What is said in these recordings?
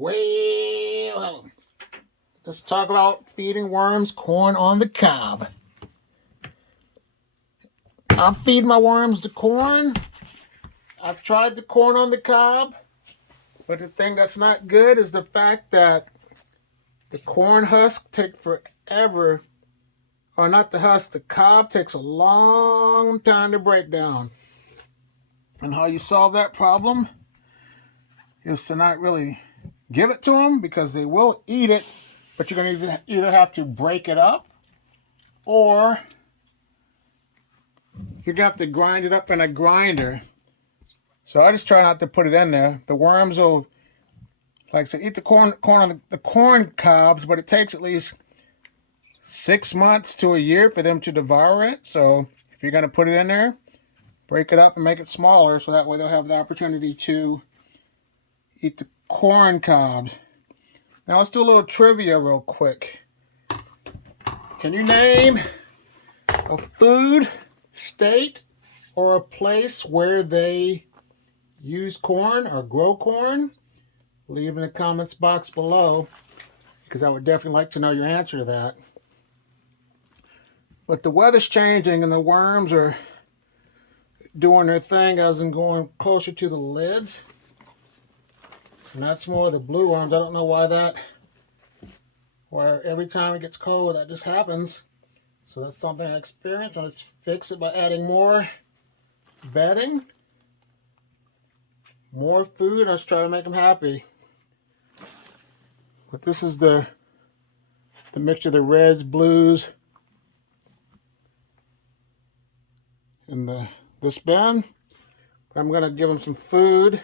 Well, let's talk about feeding worms corn on the cob. I'm feeding my worms the corn. I've tried the corn on the cob, but the thing that's not good is the fact that the corn husk take forever, or not the husk, the cob takes a long time to break down. And how you solve that problem is to not really give it to them, because they will eat it, but you're going to either have to break it up, or you're going to have to grind it up in a grinder. So I just try not to put it in there. The worms will, like I said, eat the corn on the corn cobs, but it takes at least 6 months to a year for them to devour it. So if you're going to put it in there, break it up and make it smaller, so that way they'll have the opportunity to eat the corn cobs. Now let's do a little trivia real quick. Can you name a food, state, or a place where they use corn or grow corn? Leave in the comments box below, because I would definitely like to know your answer to that. But the weather's changing and the worms are doing their thing as in going closer to the lids. And that's more of the blue worms. I don't know why that, where every time it gets cold that just happens. So that's something I experienced, and let's fix it by adding more bedding, more food. Let's try to make them happy. But this is the mixture of the reds, blues, and this bin. I'm going to give them some food.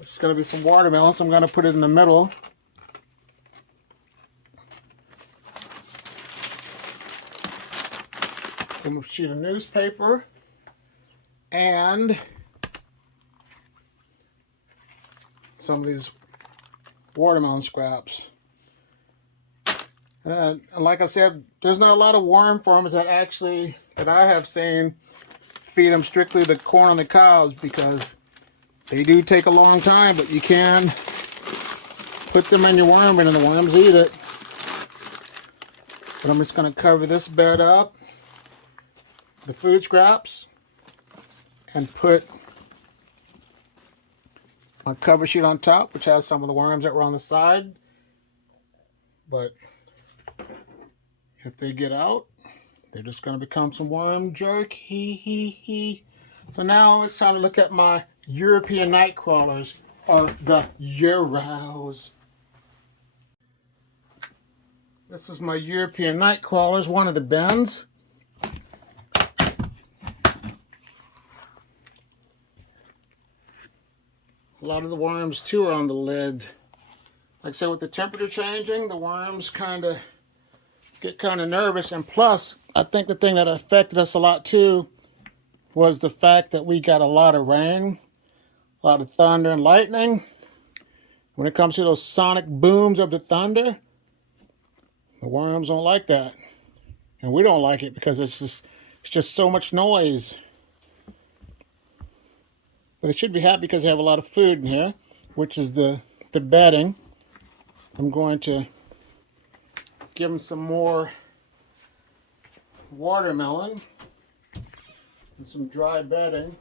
It's going to be some watermelon, so I'm going to put it in the middle. Give them a sheet of newspaper and some of these watermelon scraps. And like I said, there's not a lot of worm farmers that I have seen feed them strictly the corn on the cobs, because they do take a long time, but you can put them in your worm bin and the worms eat it. But I'm just going to cover this bed up, the food scraps, and put my cover sheet on top, which has some of the worms that were on the side. But if they get out, they're just going to become some worm jerk. Hee hee hee. So now it's time to look at my European night crawlers, or the Euros. This is my European night crawlers, one of the bins. A lot of the worms too are on the lid. Like I said, with the temperature changing, the worms get kind of nervous. And plus, I think the thing that affected us a lot too was the fact that we got a lot of rain, a lot of thunder and lightning. When it comes to those sonic booms of the thunder, the worms don't like that. And we don't like it, because it's just so much noise. But they should be happy because they have a lot of food in here, which is the bedding. I'm going to give them some more watermelon and some dry bedding.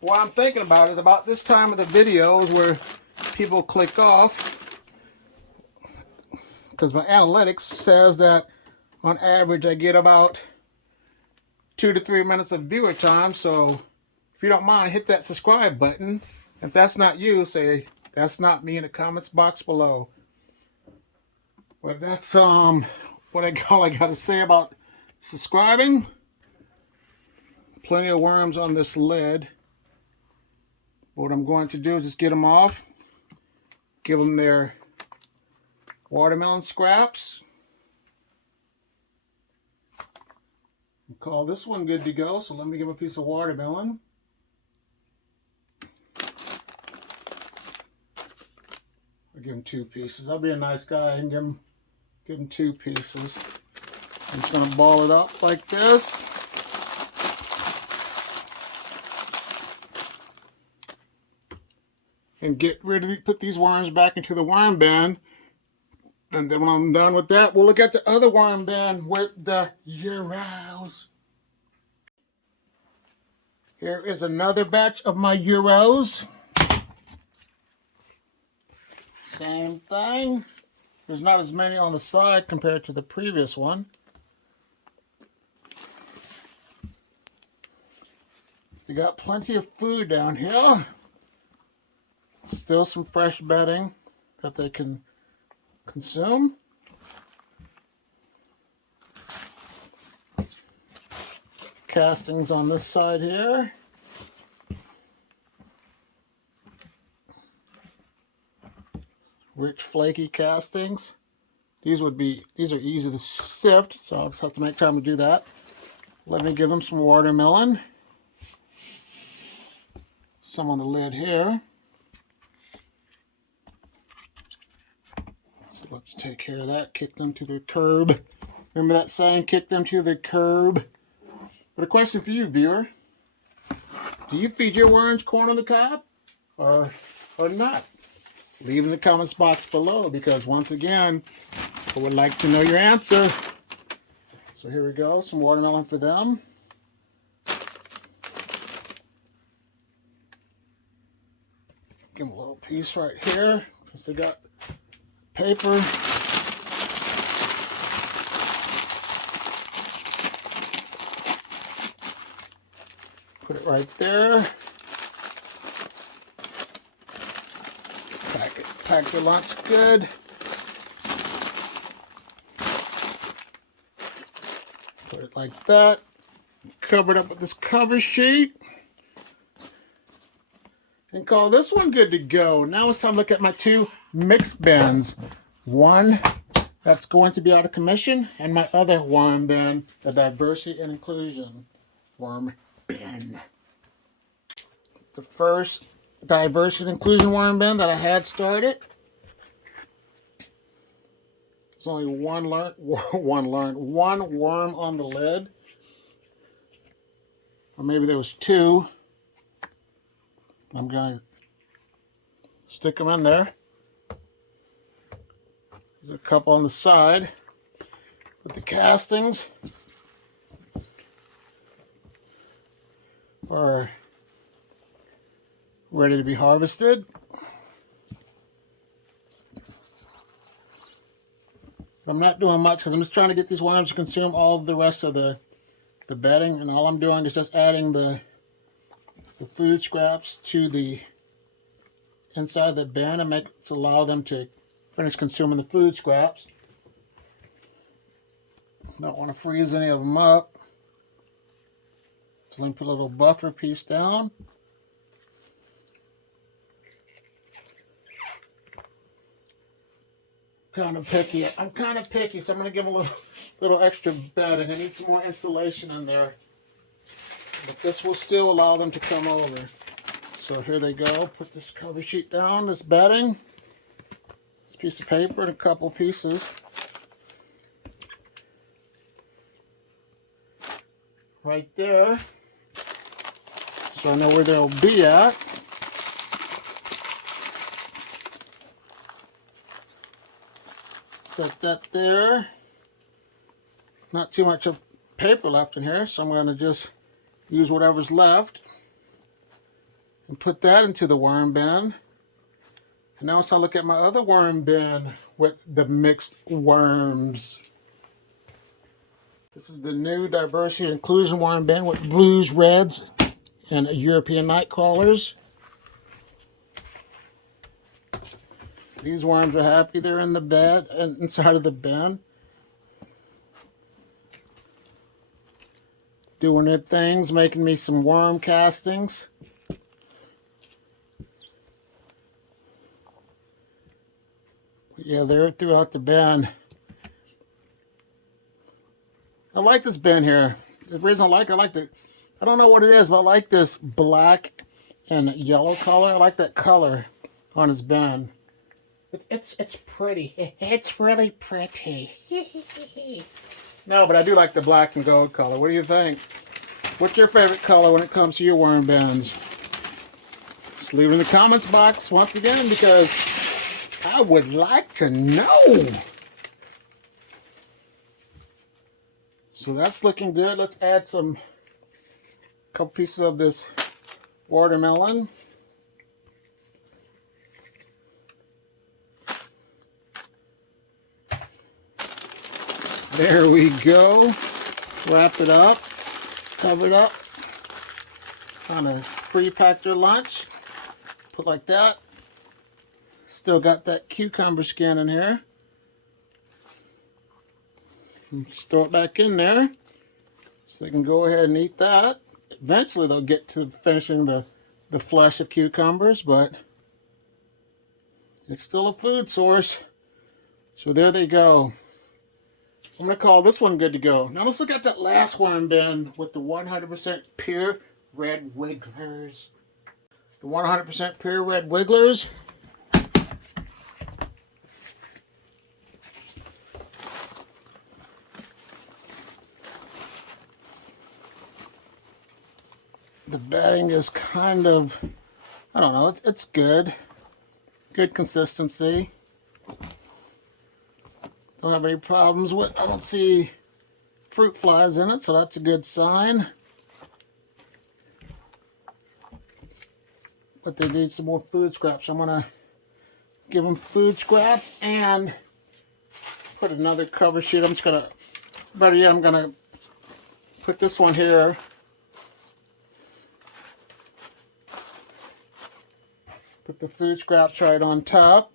What I'm thinking about is about this time of the video is where people click off, because my analytics says that on average I get about 2 to 3 minutes of viewer time. So if you don't mind, hit that subscribe button. If that's not you, say that's not me in the comments box below. But that's all I got to say about subscribing. Plenty of worms on this lid. What I'm going to do is just get them off, give them their watermelon scraps, and call this one good to go. So let me give them a piece of watermelon. I'll give them 2 pieces. I'll be a nice guy and give them 2 pieces. I'm just going to ball it up like this. and get rid of put these worms back into the worm bin. And then when I'm done with that, we'll look at the other worm bin with the Euros. Here is another batch of my Euros. Same thing. There's not as many on the side compared to the previous one. You got plenty of food down here. Still some fresh bedding that they can consume. Castings on this side here. Rich flaky castings. These are easy to sift, so I'll just have to make time to do that. Let me give them some watermelon. Some on the lid here. So let's take care of that. Kick them to the curb. Remember that saying, kick them to the curb? But a question for you, viewer. Do you feed your worms corn on the cob? Or not? Leave in the comments box below, because once again, I would like to know your answer. So here we go. Some watermelon for them. Give them a little piece right here, since they got paper. Put it right there. Pack your lunch good. Put it like that. Cover it up with this cover sheet. And call this one good to go. Now it's time to look at my two mixed bins. One that's going to be out of commission, and my other worm bin, the diversity and inclusion worm bin. The first diversity and inclusion worm bin that I had started. There's only one worm on the lid. Or maybe there was two. I'm going to stick them in there. There's a couple on the side. But the castings are ready to be harvested. I'm not doing much because I'm just trying to get these worms to consume all of the rest of the bedding, and all I'm doing is just adding the food scraps to the inside the bin and allow them to finish consuming the food scraps. Don't want to freeze any of them up. So let me put a little buffer piece down. I'm kind of picky, so I'm going to give them a little extra bedding. I need some more insulation in there. But this will still allow them to come over. So here they go. Put this cover sheet down, this bedding, this piece of paper, and a couple pieces. Right there. So I know where they'll be at. Set that there. Not too much of paper left in here, so I'm going to just use whatever's left and put that into the worm bin. And now it's time to look at my other worm bin with the mixed worms. This is the new diversity and inclusion worm bin with blues, reds, and European night crawlers. These worms are happy they're in the bed and inside of the bin, doing their things, making me some worm castings. But yeah, they're throughout the bin. I like this bin here. The reason I like it, I don't know what it is, but I like this black and yellow color. I like that color on his bin. It's pretty. It's really pretty. No, but I do like the black and gold color. What do you think? What's your favorite color when it comes to your worm bins? Just leave it in the comments box once again, because I would like to know. So that's looking good. Let's add a couple pieces of this watermelon. There we go. Wrap it up. Cover it up. Kind of pre-packed your lunch. Put like that. Still got that cucumber skin in here. Just throw it back in there. So you can go ahead and eat that. Eventually they'll get to finishing the flesh of cucumbers, but it's still a food source. So there they go. I'm going to call this one good to go. Now let's look at that last one bin with the 100% pure red wigglers. The 100% pure red wigglers. The batting is kind of, I don't know, it's good. Good consistency. Don't have any problems with, I don't see fruit flies in it, so that's a good sign. But they need some more food scraps. I'm going to give them food scraps and put another cover sheet. I'm just going to, better yet, I'm going to put this one here. Put the food scraps right on top.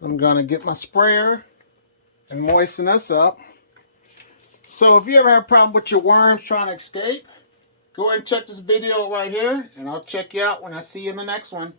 I'm going to get my sprayer and moisten this up. So if you ever have a problem with your worms trying to escape, go ahead and check this video right here, and I'll check you out when I see you in the next one.